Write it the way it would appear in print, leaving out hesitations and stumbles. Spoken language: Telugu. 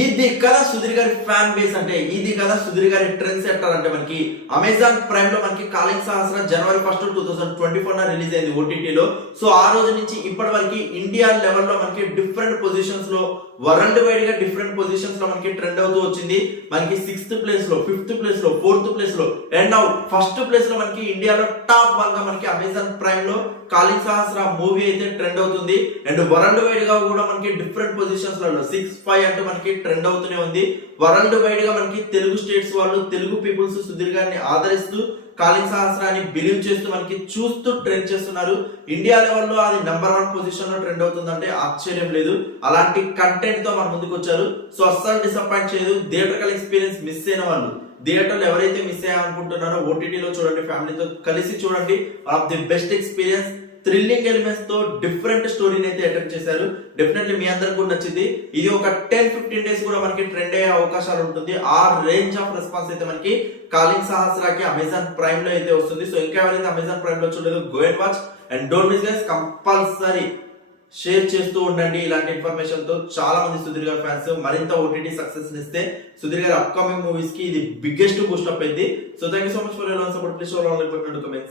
ఇది కదా సుధీర్ గారి ఫ్యాన్ బేస్ అంటే, ఇది కదా సుధీర్ గారి ట్రెండ్ సెట్టర్ అంటే. మనకి అమెజాన్ ప్రైమ్ లో మనకి కాలింగ్ సహస్ర జనవరి 1, 2024 రిలీజ్ అయింది ఓటీటీలో. సో ఆ రోజు నుంచి ఇప్పటి వరకు ఇండియా లెవెల్లో మనకి డిఫరెంట్ పొజిషన్స్ లో, వరల్డ్ వైడ్ గా డిఫరెంట్ పొజిషన్స్ లో మనకి ట్రెండ్ అవుతూ వచ్చింది. మనకి 6th ప్లేస్ లో, 5th ప్లేస్ లో, 4th ప్లేస్ లో, అండ్ నౌ 1st ప్లేస్ లో మనకి ఇండియాలో టాప్ 1 గా మనకి అమెజాన్ ప్రైమ్ లో కాలింగ్ సహస్ర మూవీ అయితే ట్రెండ్ అవుతుంది. అండ్ వరల్డ్ వైడ్ గా కూడా మనకి డిఫరెంట్ పొజిషన్స్ లలో 6, 5 అంటే మనకి ట్రెండ్ అవుతూనే ఉంది. వరల్డ్ వైడ్ గా మనకి తెలుగు స్టేట్స్ వాళ్ళు, తెలుగు పీపుల్స్ సుధీర్ గారిని ఆదరిస్తూ కాలింగ్ సహస్రాన్ని బిలీవ్ చేస్తూ మనకి చూస్తూ ట్రెండ్ చేస్తున్నారు. ఇండియా లెవెల్లో అది నెంబర్ 1 పొజిషన్ లో ట్రెండ్ అవుతుందంటే ఆశ్చర్యం లేదు. అలాంటి కంటెంట్ తో మన ముందుకు వచ్చారు. సో అస్సలు డిసప్పాయింట్ చేయదు. థియేటర్కల్ ఎక్స్పీరియన్స్ మిస్ అయిన వాళ్ళు, థియేటర్లో ఎవరైతే మిస్ అయ్యాలనుకుంటున్నారో ఓటీటీలో చూడండి, ఫ్యామిలీతో కలిసి చూడండి. One of the best experience. Thrilling elements తో డిఫరెంట్ స్టోరీని అయితే అటెంప్ట్ చేశారు. డెఫినెట్లీ మీ అందరికి కూడా నచ్చింది. ఇది ఒక 10-15 డేస్ కూడా మనకి ట్రెండ్ అయ్యే అవకాశాలు ఉంటుంది. ఆ రేంజ్ ఆఫ్ రెస్పాన్స్ అయితే మనకి కాలింగ్ సహస్రాకి అమెజాన్ ప్రైమ్ లో అయితే వస్తుంది. సో ఇంకా ఎవరైతే అమెజాన్ ప్రైమ్ లో చూడలేదు, go and watch and don't miss guys. Compulsory share చేస్తూ ఉండండి ఇలాంటి ఇన్ఫర్మేషన్ తో. చాలా మంది సుధీర్ గారి ఫ్యాన్స్ మరింత ఓటీటీ సక్సెస్ ఇస్తే సుధీర్ గారి అప్కమింగ్ మూవీస్ కి ఇది బిగ్గెస్ట్ బూస్ట్ అప్ అయింది. So thank you so much for your support. Please show all comments.